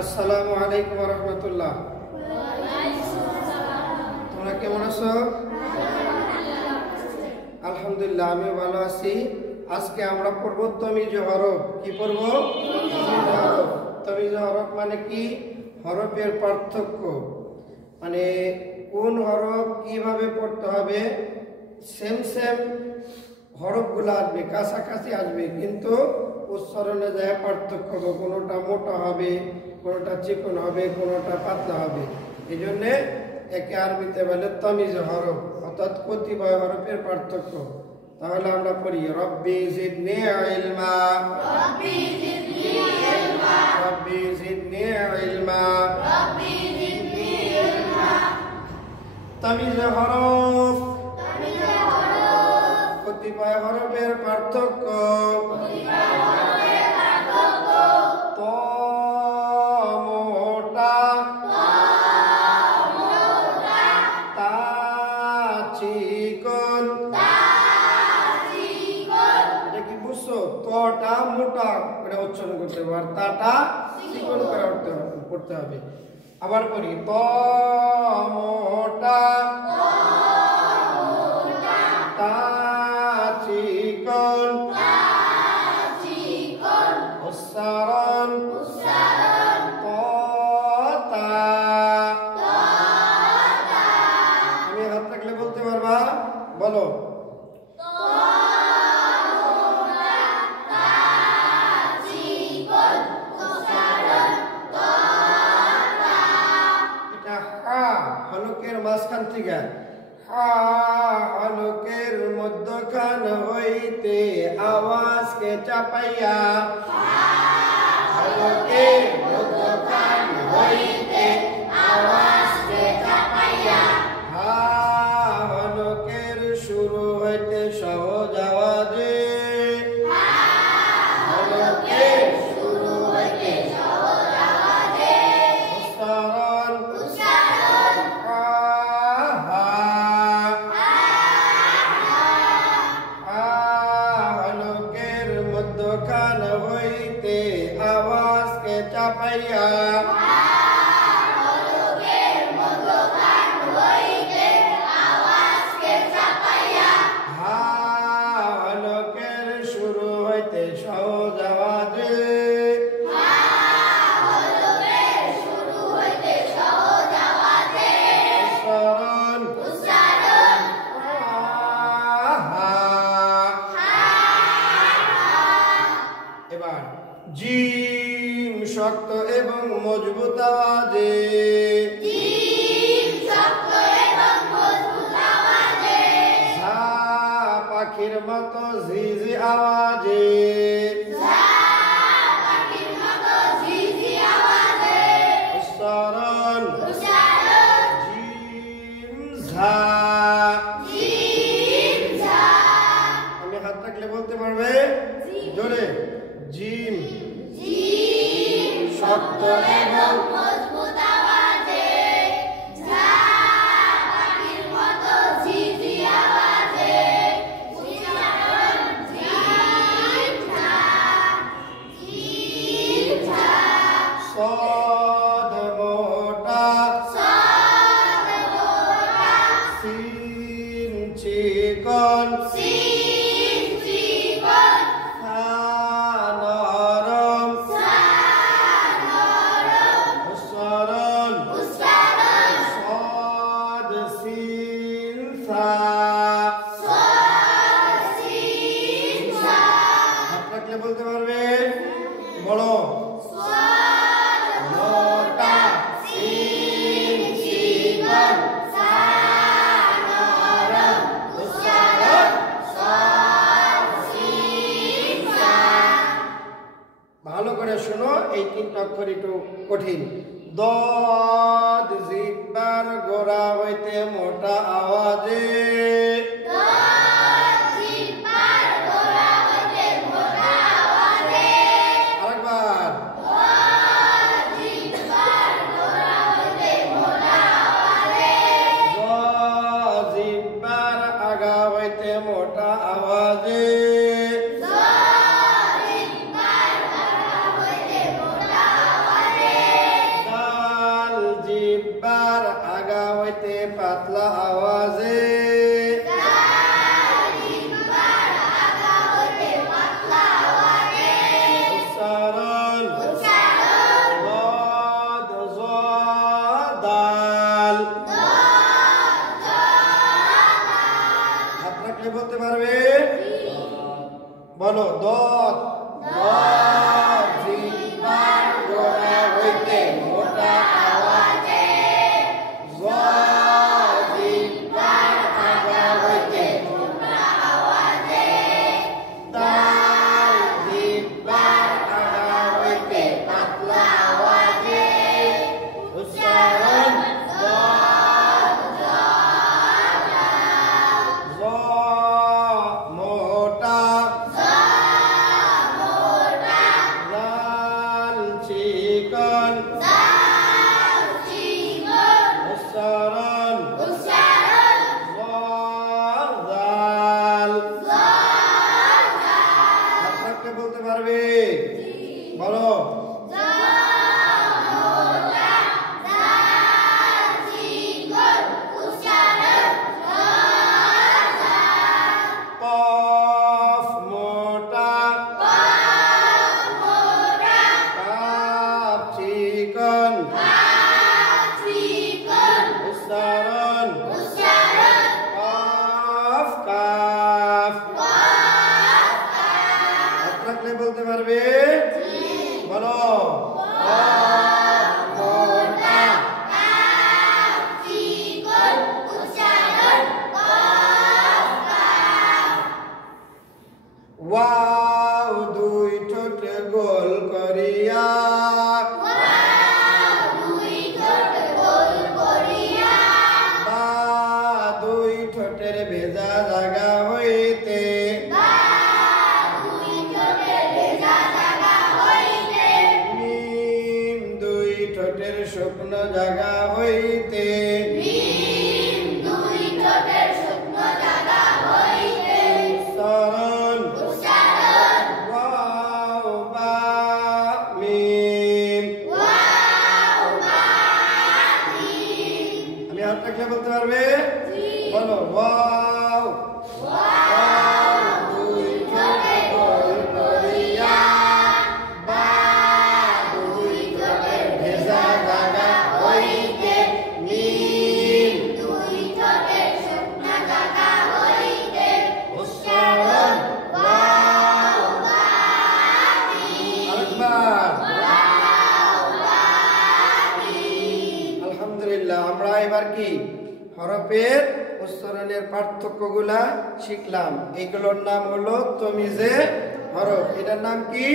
আসসালামু আলাইকুম ওয়া রাহমাতুল্লাহ। তোমরা কেমন আছো? আলহামদুলিল্লাহ, আমিও ভালো আছি। আজকে আমরা পড়ব তামিজ হরফ। কি পড়ব? তামিজ হরফ। তামিজ হরফ মানে কি? হরফের পার্থক্য, মানে কোন হরফ কিভাবে পড়তে হবে। সেম সেম হরফগুলো আসবে, কাছাকাছি আসবে, কিন্তু উচ্চারণে যায় পার্থক্য হবে। কোনোটা মোটা হবে, কোনোটা চিকন হবে, কোনোটা পাতলা হবে। এই জন্যে একে আরবিতে বলে তামিজ হরফ, অর্থাৎ কতিপয় হরফের পার্থক্য। তাহলে আমরা পড়ি রব্বি জিদনি ইলমা, রব্বি জিদনি ইলমা, রব্বি জিদনি ইলমা, রব্বি জিদনি ইলমা। তামিজ হরফ, তামিজ হরফ, কতিপয় হরফের পার্থক্য। কতিপয় হরফের পার্থক্য। ত মোটা, মোটা, তা চিকন। চিকন। এটা কি বুঝছো? তটা মোটা করে উচ্চারণ করতে হবে, আর তাটা চিকন করে পড়তে হবে। আবার পড়ি ত মোটা, তা চিকন, চিকন। উচ্চারণ উচ্চারণ ত তা। আমি হাত রাখলে বলতে পারবা? বলো। চিকন। উচ্চারণ এটা হা হলকের মাঝখান থেকে, হা হলকের মধ্যখান হইতে আওয়াজকে চাপাইয়া, হলকের মধ্যখান হইতে আওয়াজকে চাপাইয়া। হা হলকের শুরু হইতে সহজ আওয়াজে, হলকের শুরু হইতে সহজ আওয়াজে। উচ্চারণ উচ্চারণ হা হা। হলকের মধ্যখান হইতে আওয়াজকে চাপাইয়া, হলকের মধ্যখান হইতে আওয়াজকে চাপাইয়া। হা হলকের শুরু হইতে সহজ আওয়াজে, হলকের শুরু হইতে সহজ আওয়াজে। উচ্চারণ উচ্চারণ হা। এবার জিম শক্ত এবং মজবুত আওয়াজে, জিম শক্ত এবং মজবুত আওয়াজে। ঝা পাখির মতো ঝিঝি আওয়াজে, ঝা পাখির মতো ঝিঝি আওয়াজে। উচ্চারণ উচ্চারণ জিম ঝা। জিম ঝা। আমি হাত রাখলে বলতে পারবে? জোরে। জিম জিম শক্ত এবং এবং মজবুত আওয়াজে। ঝা পাখির মতো ঝিঝি আওয়াজে। উচ্চারণ জিম ঝা। জিম ঝা। সদ মোটা, সদ মোটা, সিন চিকন, সিন চিকন, সা নরম, সা নরম, উচ্চারণ উচ্চারণ সদ সিন সা। সদ সিন সা। হাত রাখলে বলতে পারবে? বড় সদ মোটা, সিন চিকন, সা নরম, উচ্চারণ সদ সিন সা। ভালো করে শোনো, এই তিনটা অক্ষর একটু কঠিন। দদ জিহ্বার গোড়া হইতে মোটা আওয়াজে, দদ জিহ্বার গোড়া হইতে মোটা আওয়াজে। আরেকবার। দদ জিহ্বার গোড়া হইতে মোটা আওয়াজে। জ জিহ্বার আগা হইতে মোটা আওয়াজে, দদ জিহ্বার গোড়া হইতে মোটা আওয়াজে। বলো কফ মোটা কাফ চিকন উচ্চারণ কফ কাফ হাত রাখলে বলতে পারবে বলো কফ মোটা ওয়াও দুই ঠোঁট গোল করিয়া বা দুই ঠোঁটের ভেজা জায়গা হইতে মিম দুই ঠোঁটের শুকনো জায়গা হইতে উচ্চারণ ওয়াও বা মিম আমি হাত রাখলে বলতে পারবে বলো ওয়াও দুই ঠোঁট গোল করিয়া বা দুই ঠোঁটের ভেজা জায়গা হইতে মিম উচ্চারণ ওয়াও আরেকবার আলহামদুলিল্লাহ আমরা এবার কি হরফের উচ্চারণের পার্থক্যগুলা শিখলাম। এগুলোর নাম হলো তমিজে হরফ। এটার নাম কি?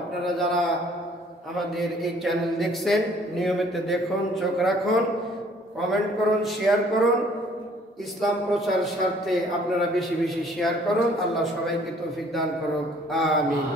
আপনারা যারা আমাদের এই চ্যানেল দেখছেন নিয়মিত দেখুন, চোখ রাখুন, কমেন্ট করুন, শেয়ার করুন। ইসলাম প্রচার স্বার্থে আপনারা বেশি বেশি শেয়ার করুন। আল্লাহ সবাইকে তৌফিক দান করুক। আমিন।